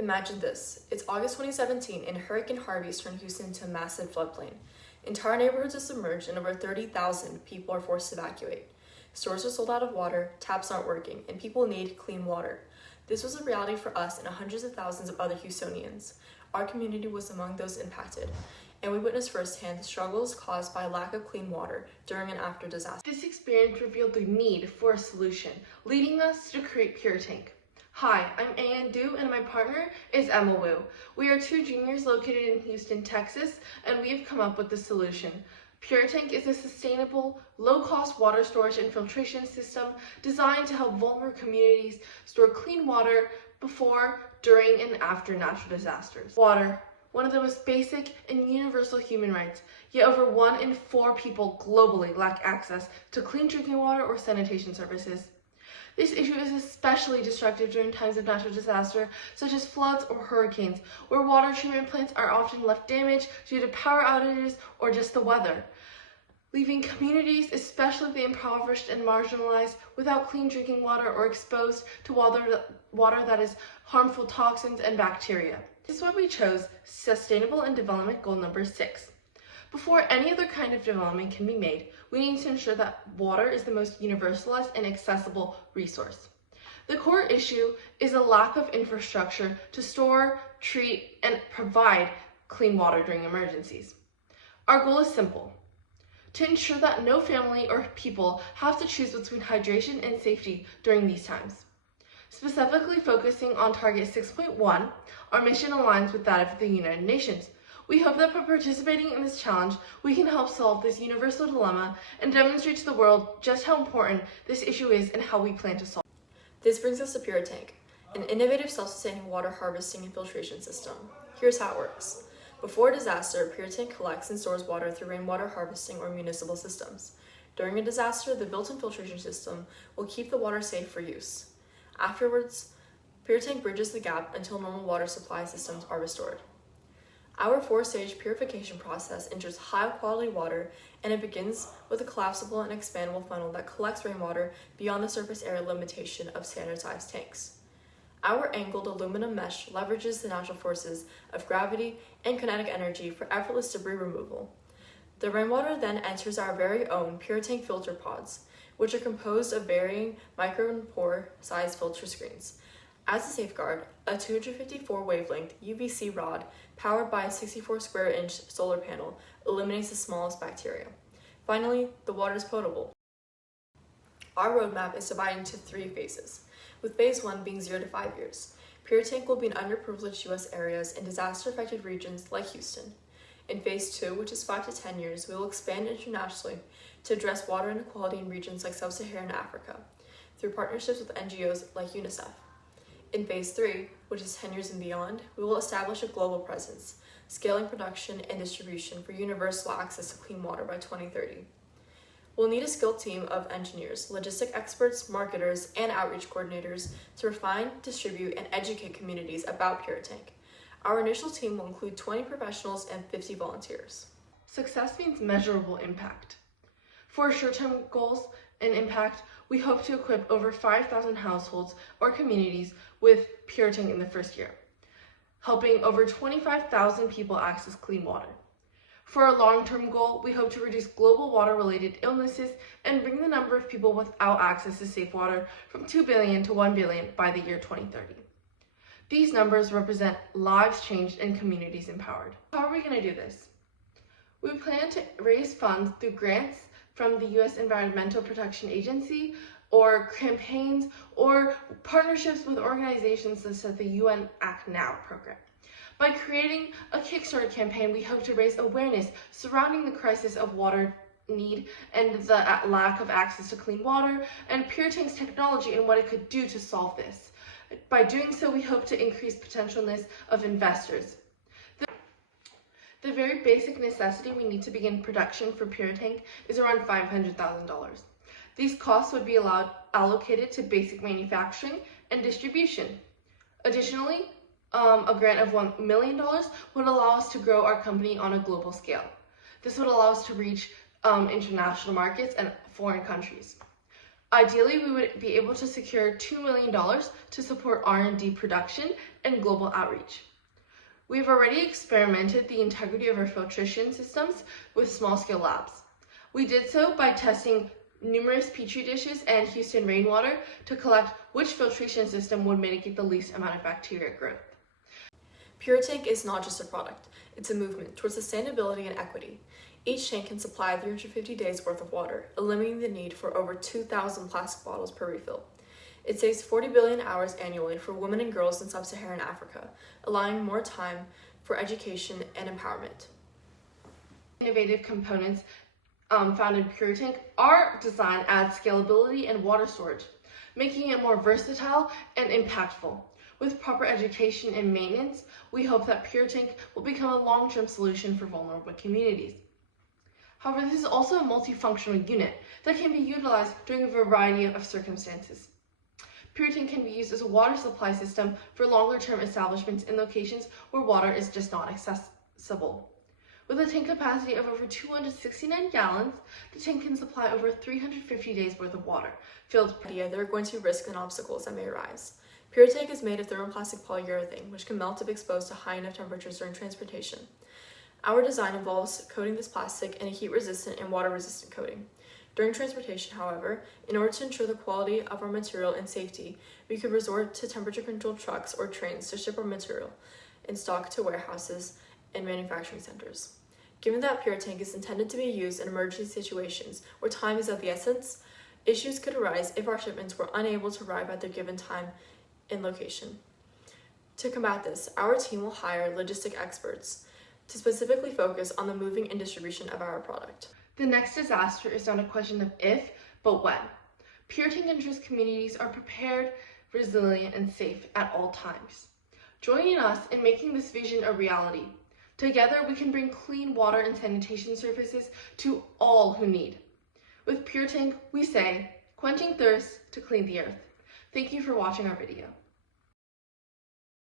Imagine this. It's August 2017 and Hurricane Harvey turned Houston into a massive floodplain. Entire neighborhoods are submerged and over 30,000 people are forced to evacuate. Stores are sold out of water, taps aren't working, and people need clean water. This was a reality for us and hundreds of thousands of other Houstonians. Our community was among those impacted, and we witnessed firsthand the struggles caused by a lack of clean water during and after disaster. This experience revealed the need for a solution, leading us to create PuriTank. Hi, I'm Ann Du and my partner is Emma Wu. We are two juniors located in Houston, Texas, and we have come up with the solution. PuriTank is a sustainable, low-cost water storage and filtration system designed to help vulnerable communities store clean water before, during, and after natural disasters. Water, one of the most basic and universal human rights, yet over 1 in 4 people globally lack access to clean drinking water or sanitation services. This issue is especially destructive during times of natural disaster, such as floods or hurricanes, where water treatment plants are often left damaged due to power outages or just the weather, leaving communities, especially the impoverished and marginalized, without clean drinking water or exposed to water that is harmful toxins and bacteria. This is why we chose Sustainable and Development Goal number 6. Before any other kind of development can be made, we need to ensure that water is the most universalized and accessible resource. The core issue is a lack of infrastructure to store, treat, and provide clean water during emergencies. Our goal is simple: to ensure that no family or people have to choose between hydration and safety during these times. Specifically focusing on Target 6.1, our mission aligns with that of the United Nations. We hope that by participating in this challenge, we can help solve this universal dilemma and demonstrate to the world just how important this issue is and how we plan to solve it. This brings us to PuriTank, an innovative self-sustaining water harvesting and filtration system. Here's how it works. Before a disaster, PuriTank collects and stores water through rainwater harvesting or municipal systems. During a disaster, the built-in filtration system will keep the water safe for use. Afterwards, PuriTank bridges the gap until normal water supply systems are restored. Our 4-stage purification process ensures high-quality water, and it begins with a collapsible and expandable funnel that collects rainwater beyond the surface area limitation of standard-sized tanks. Our angled aluminum mesh leverages the natural forces of gravity and kinetic energy for effortless debris removal. The rainwater then enters our very own PuriTank filter pods, which are composed of varying micro and pore-sized filter screens. As a safeguard, a 254 wavelength UVC rod powered by a 64 square inch solar panel eliminates the smallest bacteria. Finally, the water is potable. Our roadmap is divided into 3 phases, with phase 1 being 0 to 5 years. PuriTank will be in underprivileged U.S. areas and disaster-affected regions like Houston. In phase 2, which is 5 to 10 years, we will expand internationally to address water inequality in regions like sub-Saharan Africa through partnerships with NGOs like UNICEF. In phase 3, which is 10 years and beyond, we will establish a global presence, scaling production and distribution for universal access to clean water by 2030. We'll need a skilled team of engineers, logistic experts, marketers, and outreach coordinators to refine, distribute, and educate communities about PuriTank. Our initial team will include 20 professionals and 50 volunteers. Success means measurable impact. For short-term goals and impact, we hope to equip over 5,000 households or communities with PuriTank in the first year, helping over 25,000 people access clean water. For our long-term goal, we hope to reduce global water-related illnesses and bring the number of people without access to safe water from 2 billion to 1 billion by the year 2030. These numbers represent lives changed and communities empowered. How are we going to do this? We plan to raise funds through grants from the U.S. Environmental Protection Agency, or campaigns, or partnerships with organizations such as the UN Act Now program. By creating a Kickstarter campaign, we hope to raise awareness surrounding the crisis of water need and the lack of access to clean water, and PuriTank's technology and what it could do to solve this. By doing so, we hope to increase potentialness of investors. The very basic necessity we need to begin production for PuriTank is around $500,000. These costs would be allocated to basic manufacturing and distribution. Additionally, a grant of $1 million would allow us to grow our company on a global scale. This would allow us to reach international markets and foreign countries. Ideally, we would be able to secure $2 million to support R&D production and global outreach. We've already experimented the integrity of our filtration systems with small-scale labs. We did so by testing numerous petri dishes and Houston rainwater to collect which filtration system would mitigate the least amount of bacteria growth. PuriTank is not just a product, it's a movement towards sustainability and equity. Each tank can supply 350 days worth of water, eliminating the need for over 2,000 plastic bottles per refill. It saves 40 billion hours annually for women and girls in sub-Saharan Africa, allowing more time for education and empowerment. Innovative components found in PuriTank are designed as scalability and water storage, making it more versatile and impactful. With proper education and maintenance, we hope that PuriTank will become a long-term solution for vulnerable communities. However, this is also a multifunctional unit that can be utilized during a variety of circumstances. PuriTank can be used as a water supply system for longer-term establishments in locations where water is just not accessible. With a tank capacity of over 269 gallons, the tank can supply over 350 days worth of water, filled per day. There are going to be risks and obstacles that may arise. PuriTank is made of thermoplastic polyurethane, which can melt if exposed to high enough temperatures during transportation. Our design involves coating this plastic in a heat-resistant and water-resistant coating. During transportation, however, in order to ensure the quality of our material and safety, we could resort to temperature-controlled trucks or trains to ship our material in stock to warehouses and manufacturing centers. Given that PuriTank is intended to be used in emergency situations where time is of the essence, issues could arise if our shipments were unable to arrive at their given time and location. To combat this, our team will hire logistic experts to specifically focus on the moving and distribution of our product. The next disaster is not a question of if, but when. PuriTank ensures communities are prepared, resilient, and safe at all times. Joining us in making this vision a reality. Together, we can bring clean water and sanitation services to all who need. With PuriTank, we say, quenching thirst to clean the earth. Thank you for watching our video.